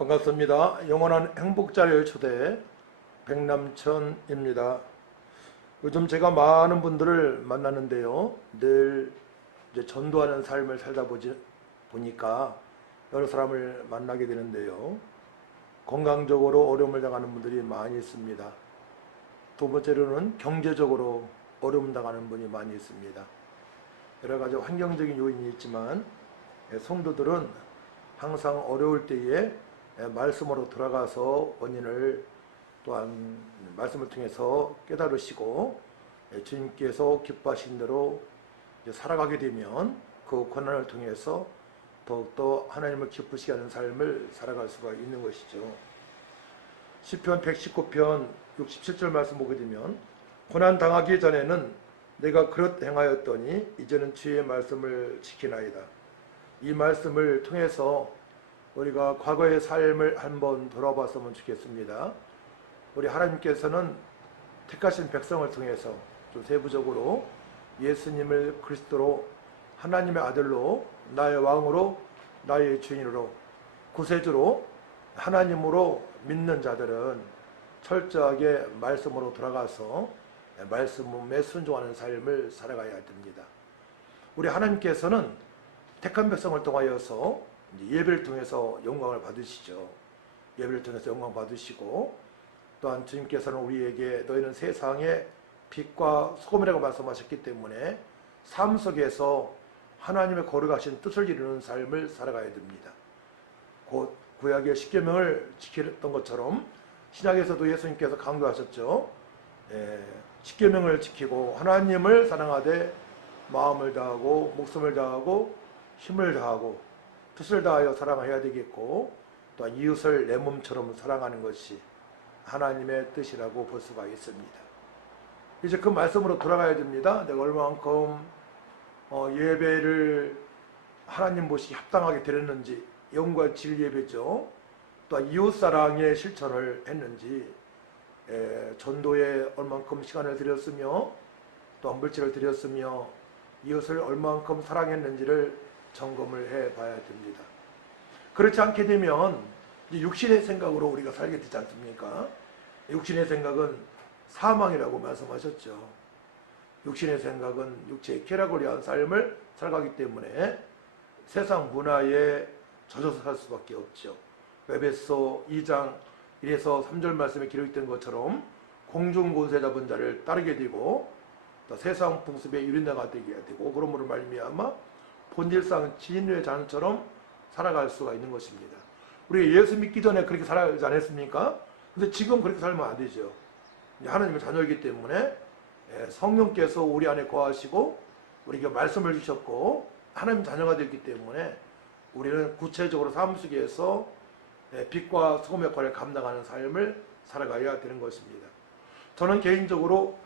반갑습니다. 영원한 행복자리의 초대 백남천입니다. 요즘 제가 많은 분들을 만나는데요. 늘 이제 전도하는 삶을 살다 보니까 여러 사람을 만나게 되는데요. 건강적으로 어려움을 당하는 분들이 많이 있습니다. 두 번째로는 경제적으로 어려움 당하는 분이 많이 있습니다. 여러 가지 환경적인 요인이 있지만 성도들은 항상 어려울 때에 말씀으로 돌아가서 원인을 또한 말씀을 통해서 깨달으시고 주님께서 기뻐하신 대로 살아가게 되면 그 고난을 통해서 더욱더 하나님을 기쁘시게 하는 삶을 살아갈 수가 있는 것이죠. 시편 119편 67절 말씀 보게 되면 고난 당하기 전에는 내가 그릇 행하였더니 이제는 주의 말씀을 지키나이다. 이 말씀을 통해서 우리가 과거의 삶을 한번 돌아봤으면 좋겠습니다. 우리 하나님께서는 택하신 백성을 통해서 좀 세부적으로 예수님을 그리스도로 하나님의 아들로 나의 왕으로 나의 주인으로 구세주로 하나님으로 믿는 자들은 철저하게 말씀으로 돌아가서 말씀에 순종하는 삶을 살아가야 됩니다. 우리 하나님께서는 택한 백성을 통하여서 예배를 통해서 영광을 받으시죠. 예배를 통해서 영광 받으시고 또한 주님께서는 우리에게 너희는 세상의 빛과 소금이라고 말씀하셨기 때문에 삶 속에서 하나님의 거룩하신 뜻을 이루는 삶을 살아가야 됩니다. 곧 구약의 십계명을 지켰던 것처럼 신약에서도 예수님께서 강조하셨죠. 십계명을 지키고 하나님을 사랑하되 마음을 다하고 목숨을 다하고 힘을 다하고 뜻을 다하여 사랑해야 되겠고 또 이웃을 내 몸처럼 사랑하는 것이 하나님의 뜻이라고 볼 수가 있습니다. 이제 그 말씀으로 돌아가야 됩니다. 내가 얼마만큼 예배를 하나님 보시기 합당하게 드렸는지, 영과 질 예배죠. 또 이웃사랑의 실천을 했는지, 전도에 얼만큼 시간을 들였으며 또 물질을 들였으며 이웃을 얼만큼 사랑했는지를 점검을 해 봐야 됩니다. 그렇지 않게 되면 육신의 생각으로 우리가 살게 되지 않습니까? 육신의 생각은 사망이라고 말씀하셨죠. 육신의 생각은 육체의 쾌락을 위한 삶을 살아가기 때문에 세상 문화에 젖어서 살 수밖에 없죠. 에베소 2장 1에서 3절 말씀에 기록된 것처럼 공중권세 잡은 자를 따르게 되고 또 세상 풍습에 유린자가 되게 되고 그러므로 말미암아 본질상 진리의 자녀처럼 살아갈 수가 있는 것입니다. 우리 예수 믿기 전에 그렇게 살아가지 않았습니까? 근데 지금 그렇게 살면 안 되죠. 하나님의 자녀이기 때문에 성령께서 우리 안에 거하시고 우리에게 말씀을 주셨고 하나님 자녀가 되기 때문에 우리는 구체적으로 삶 속에서 빛과 소금 역할을 감당하는 삶을 살아가야 되는 것입니다. 저는 개인적으로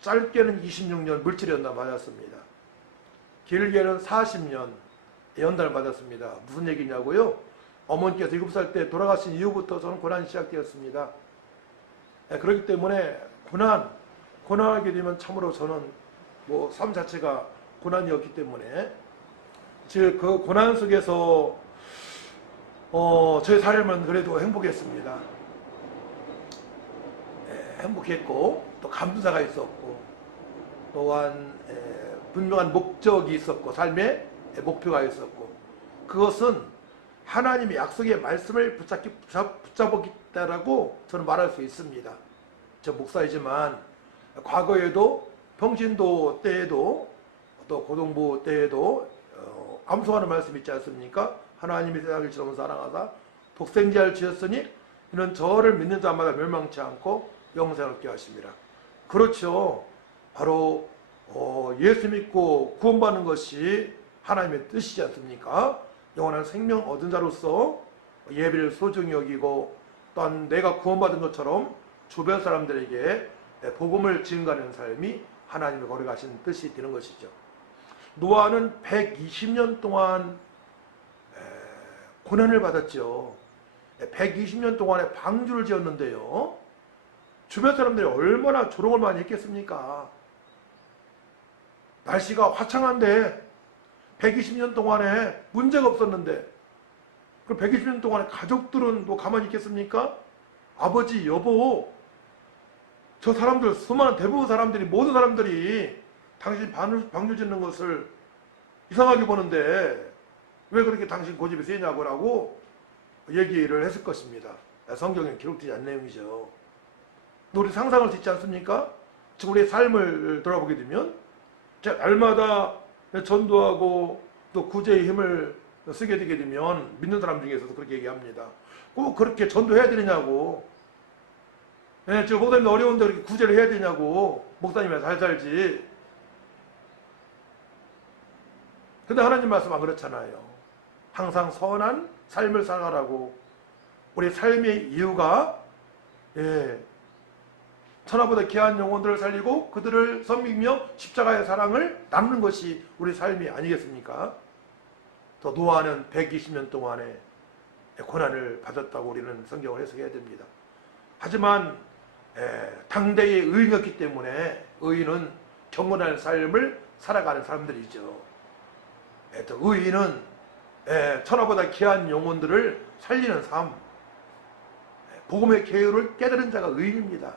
짧게는 26년 물질 연단 받았습니다. 길게는 40년 연단을 받았습니다. 무슨 얘기냐고요? 어머니께서 7살 때 돌아가신 이후부터 저는 고난이 시작되었습니다. 그렇기 때문에 고난하게 되면 참으로 저는 삶 자체가 고난이었기 때문에 즉 그 고난 속에서 저의 삶은 그래도 행복했습니다. 행복했고 또 감사가 있었고 또한 분명한 목적이 있었고 삶의 목표가 있었고 그것은 하나님의 약속의 말씀을 붙잡았다라고 저는 말할 수 있습니다. 저 목사이지만 과거에도 평신도 때에도 또 고등부 때에도 암송하는 말씀이 있지 않습니까? 하나님이 세상을 처럼 사랑하사 독생자를 주셨으니 이는 저를 믿는 자마다 멸망치 않고 영생을 얻게 하십니다. 그렇죠. 바로 예수 믿고 구원받는 것이 하나님의 뜻이지 않습니까? 영원한 생명 얻은 자로서 예배를 소중히 여기고 또한 내가 구원받은 것처럼 주변 사람들에게 복음을 증가하는 삶이 하나님의 거룩하신 뜻이 되는 것이죠. 노아는 120년 동안 고난을 받았죠. 120년 동안에 방주를 지었는데요. 주변 사람들이 얼마나 조롱을 많이 했겠습니까? 날씨가 화창한데 120년 동안에 문제가 없었는데 그 120년 동안에 가족들은 뭐 가만히 있겠습니까? 아버지, 여보, 저 사람들, 수많은 대부분 사람들이, 모든 사람들이 당신 방주 짓는 것을 이상하게 보는데 왜 그렇게 당신 고집이 세냐고 얘기를 했을 것입니다. 성경에 기록되지 않은 내용이죠. 우리 상상할 수 있지 않습니까? 지금 우리의 삶을 돌아보게 되면 날마다 전도하고 또 구제의 힘을 쓰게 되게 되면 믿는 사람 중에서도 그렇게 얘기합니다. 꼭 그렇게 전도해야 되느냐고. 지금 목사님 어려운데 그렇게 구제를 해야 되냐고. 목사님이 잘 살지. 근데 하나님 말씀 안 그렇잖아요. 항상 선한 삶을 살아가라고. 우리 삶의 이유가 천하보다 귀한 영혼들을 살리고 그들을 섬기며 십자가의 사랑을 나누는 것이 우리 삶이 아니겠습니까? 또 노아는 120년 동안에 고난을 받았다고 우리는 성경을 해석해야 됩니다. 하지만 당대의 의인이었기 때문에 의인은 경건한 삶을 살아가는 사람들이죠. 또 의인은 천하보다 귀한 영혼들을 살리는 삶, 복음의 계율을 깨달은 자가 의인입니다.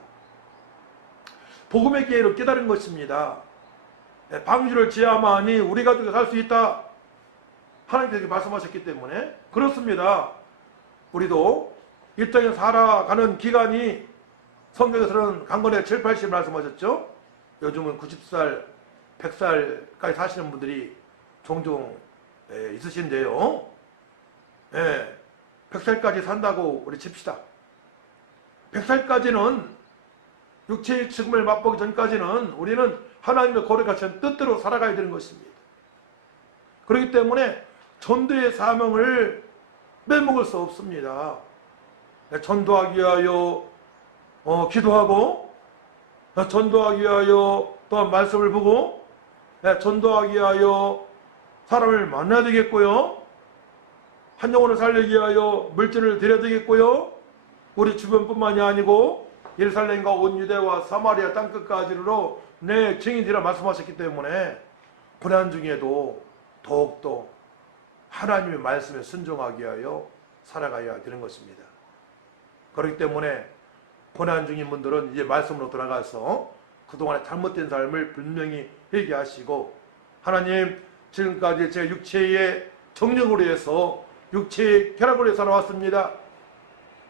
복음의 계율을 깨달은 것입니다. 방주를 지어야만이 우리 가족이 살 수 있다. 하나님께서 말씀하셨기 때문에 그렇습니다. 우리도 이 땅에 살아가는 기간이 성경에서는 강건에 7, 80 말씀하셨죠. 요즘은 90살, 100살까지 사시는 분들이 종종 있으신데요. 100살까지 산다고 우리 칩시다. 100살까지는 육체의 죽음을 맛보기 전까지는 우리는 하나님의 거룩하신 뜻대로 살아가야 되는 것입니다. 그렇기 때문에 전도의 사명을 빼먹을 수 없습니다. 전도하기 위하여 기도하고, 전도하기 위하여 또한 말씀을 보고, 전도하기 위하여 사람을 만나야 되겠고요. 한 영혼을 살리기 위하여 물질을 드려야 되겠고요. 우리 주변뿐만이 아니고 예루살렘과 온 유대와 사마리아 땅끝까지로 내 증인이라 말씀하셨기 때문에 고난 중에도 더욱더 하나님의 말씀에 순종하기 위하여 살아가야 되는 것입니다. 그렇기 때문에 고난 중인 분들은 이제 말씀으로 돌아가서 그동안의 잘못된 삶을 분명히 회개하시고, 하나님, 지금까지 제 육체의 정력으로 해서 육체의 쾌락으로 해서 살아왔습니다.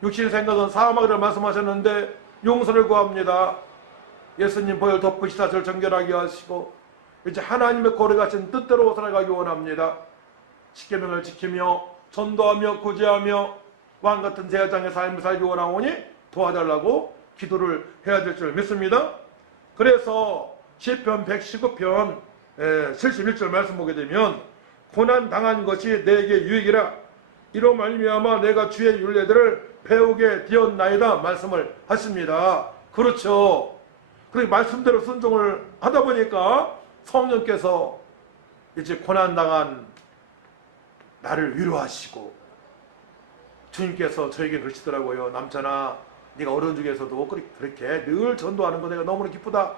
육신의 생각은 사망이라고 말씀하셨는데 용서를 구합니다. 예수님 보혈 덮으시사 저를 정결하게 하시고 이제 하나님의 거룩하신 뜻대로 살아가기 원합니다. 십계명을 지키며 전도하며 구제하며 왕같은 제사장의 삶을 살기 원하오니 도와달라고 기도를 해야 될 줄 믿습니다. 그래서 시편 119편 71절 말씀 보게 되면 고난 당한 것이 내게 유익이라 이로 말미암아 내가 주의 율례들을 배우게 되었나이다 말씀을 하십니다. 그렇죠. 그렇게 말씀대로 순종을 하다 보니까 성령께서 이제 고난당한 나를 위로하시고, 주님께서 저에게 그러시더라고요. 남자나 네가 어려운 중에서도 그렇게 늘 전도하는 거 내가 너무나 기쁘다.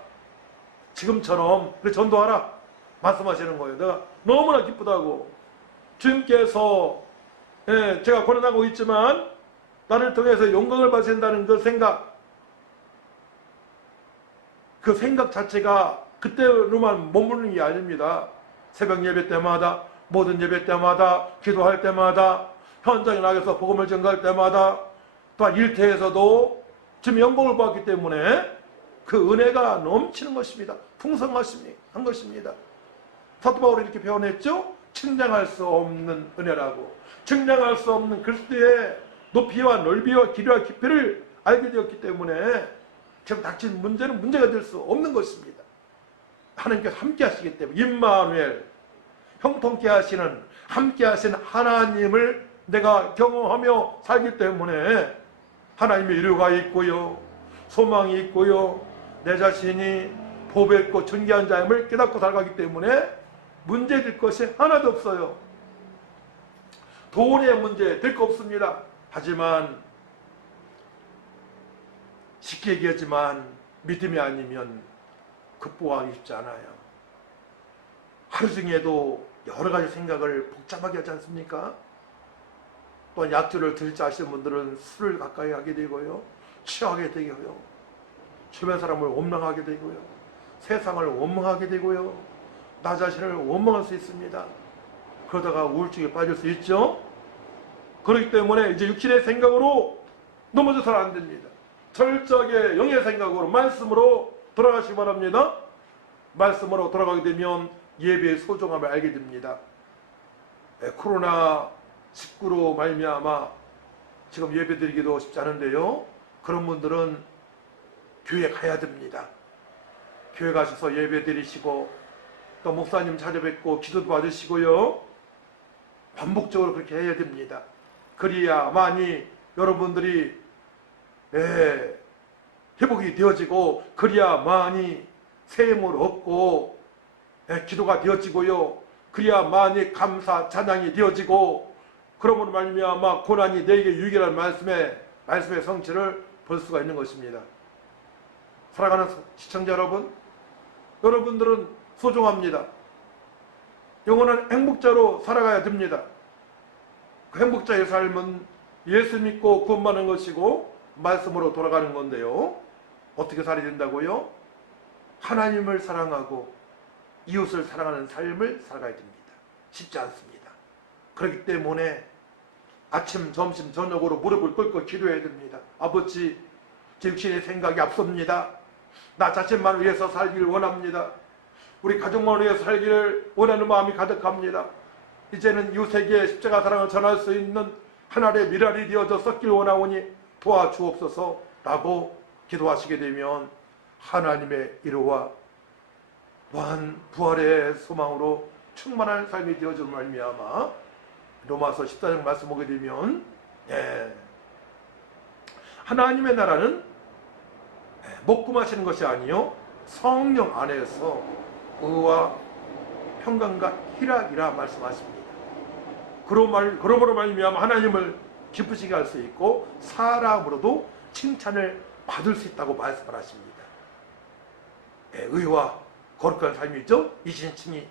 지금처럼 그래 전도하라 말씀하시는 거예요. 내가 너무나 기쁘다고. 주님께서 제가 고난하고 있지만 나를 통해서 영광을 받으신다는 그 생각 자체가 그때로만 머무르는 게 아닙니다. 새벽 예배 때마다, 모든 예배 때마다, 기도할 때마다, 현장에 나가서 복음을 전가할 때마다, 또한 일터에서도 지금 영광을 받기 때문에 그 은혜가 넘치는 것입니다. 풍성한 것입니다. 사도 바울이 이렇게 표현했죠. 측량할 수 없는 은혜라고. 측량할 수 없는 그리스도의 높이와 넓이와 길이와 깊이를 알게 되었기 때문에 지금 닥친 문제는 문제가 될 수 없는 것입니다. 하나님께서 함께 하시기 때문에 임마누엘, 형통케 하시는, 함께 하시는 하나님을 내가 경험하며 살기 때문에 하나님의 위로가 있고요, 소망이 있고요, 내 자신이 보배있고 존귀한 자임을 깨닫고 살아가기 때문에 문제될 것이 하나도 없어요. 돈의 문제 될 거 없습니다. 하지만 쉽게 얘기하지만 믿음이 아니면 극복하기 쉽지 않아요. 하루 중에도 여러 가지 생각을 복잡하게 하지 않습니까? 또 약주를 들자 하시는 분들은 술을 가까이 하게 되고요. 취하게 되고요. 주변 사람을 원망하게 되고요. 세상을 원망하게 되고요. 나 자신을 원망할 수 있습니다. 그러다가 우울증에 빠질 수 있죠. 그렇기 때문에 이제 육신의 생각으로 넘어져서는 안 됩니다. 철저하게 영의 생각으로 말씀으로 돌아가시기 바랍니다. 말씀으로 돌아가게 되면 예배의 소중함을 알게 됩니다. 코로나19로 말미암아 지금 예배드리기도 쉽지 않은데요. 그런 분들은 교회 가야 됩니다. 교회 가셔서 예배드리시고 또 목사님 찾아뵙고 기도도 받으시고요. 반복적으로 그렇게 해야 됩니다. 그래야만이 여러분들이 회복이 되어지고 그래야만이 새 힘을 얻고 기도가 되어지고요. 그래야만이 감사 찬양이 되어지고 그러므로 말미암아 고난이 내게 유익이라는 말씀의 성취를 볼 수가 있는 것입니다. 사랑하는 시청자 여러분, 여러분들은 소중합니다. 영원한 행복자로 살아가야 됩니다. 그 행복자의 삶은 예수 믿고 구원받는 것이고 말씀으로 돌아가는 건데요. 어떻게 살아야 된다고요? 하나님을 사랑하고 이웃을 사랑하는 삶을 살아가야 됩니다. 쉽지 않습니다. 그렇기 때문에 아침, 점심, 저녁으로 무릎을 꿇고 기도해야 됩니다. 아버지, 제 육신의 생각이 앞섭니다. 나 자신만 위해서 살기를 원합니다. 우리 가족만 위해서 살기를 원하는 마음이 가득합니다. 이제는 이웃에게 십자가 사랑을 전할 수 있는 하나님의 미랄이 되어져 썩길 원하오니 도와주옵소서 라고 기도하시게 되면 하나님의 이루와 또한 부활의 소망으로 충만한 삶이 되어지는 말미암아 로마서 14장 말씀 보게 되면 하나님의 나라는 먹고마시는 것이 아니요 성령 안에서 의와 평강과 희락이라 말씀하십니다. 그러므로 말미암아 하나님을 기쁘시게 할 수 있고 사람으로도 칭찬을 받을 수 있다고 말씀을 하십니다. 의와 거룩한 삶이죠. 이신칭이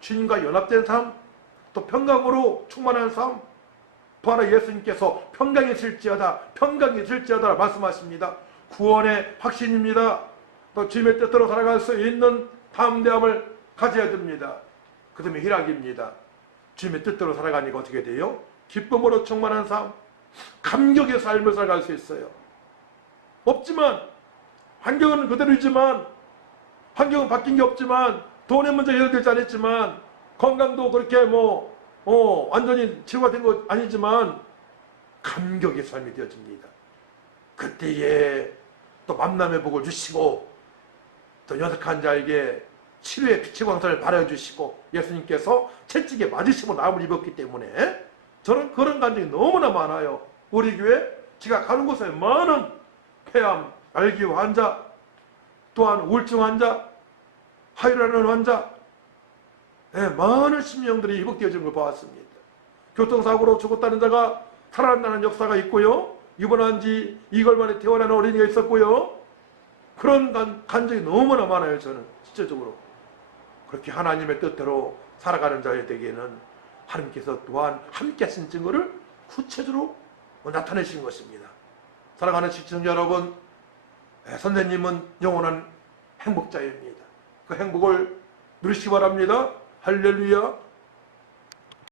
주님과 연합된 삶, 또 평강으로 충만한 삶, 부활의 예수님께서 평강이 있을지어다 말씀하십니다. 구원의 확신입니다. 또 주님의 뜻대로 살아갈 수 있는 담대함을 가져야 됩니다. 그 다음에 희락입니다. 주님의 뜻대로 살아가니까 어떻게 돼요? 기쁨으로 충만한 삶, 감격의 삶을 살아갈 수 있어요. 없지만 환경은 그대로이지만 환경은 바뀐 게 없지만 돈의 문제 해결되지 않았지만 건강도 그렇게 완전히 치유가 된 것 아니지만 감격의 삶이 되어집니다. 그때에 또 만남의 복을 주시고 또 연약한 자에게 치료의 빛의 광선을 발하여주시고 예수님께서 채찍에 맞으시고 나음을 입었기 때문에 저는 그런 감정이 너무나 많아요. 우리 교회 제가 가는 곳에 많은 폐암, 알기 환자, 또한 우울증 환자, 하이라는 환자, 많은 심령들이 회복되어지는 걸 보았습니다. 교통사고로 죽었다는 자가 살아난다는 역사가 있고요. 입원한 지 2개월 만에 퇴원하는 어린이가 있었고요. 그런 간증이 너무나 많아요. 저는 실제적으로 그렇게 하나님의 뜻대로 살아가는 자에게는 하나님께서 또한 함께 하신 증거를 구체적으로 나타내신 것입니다. 사랑하는 시청자 여러분, 선생님은 영원한 행복자입니다. 그 행복을 누리시기 바랍니다. 할렐루야.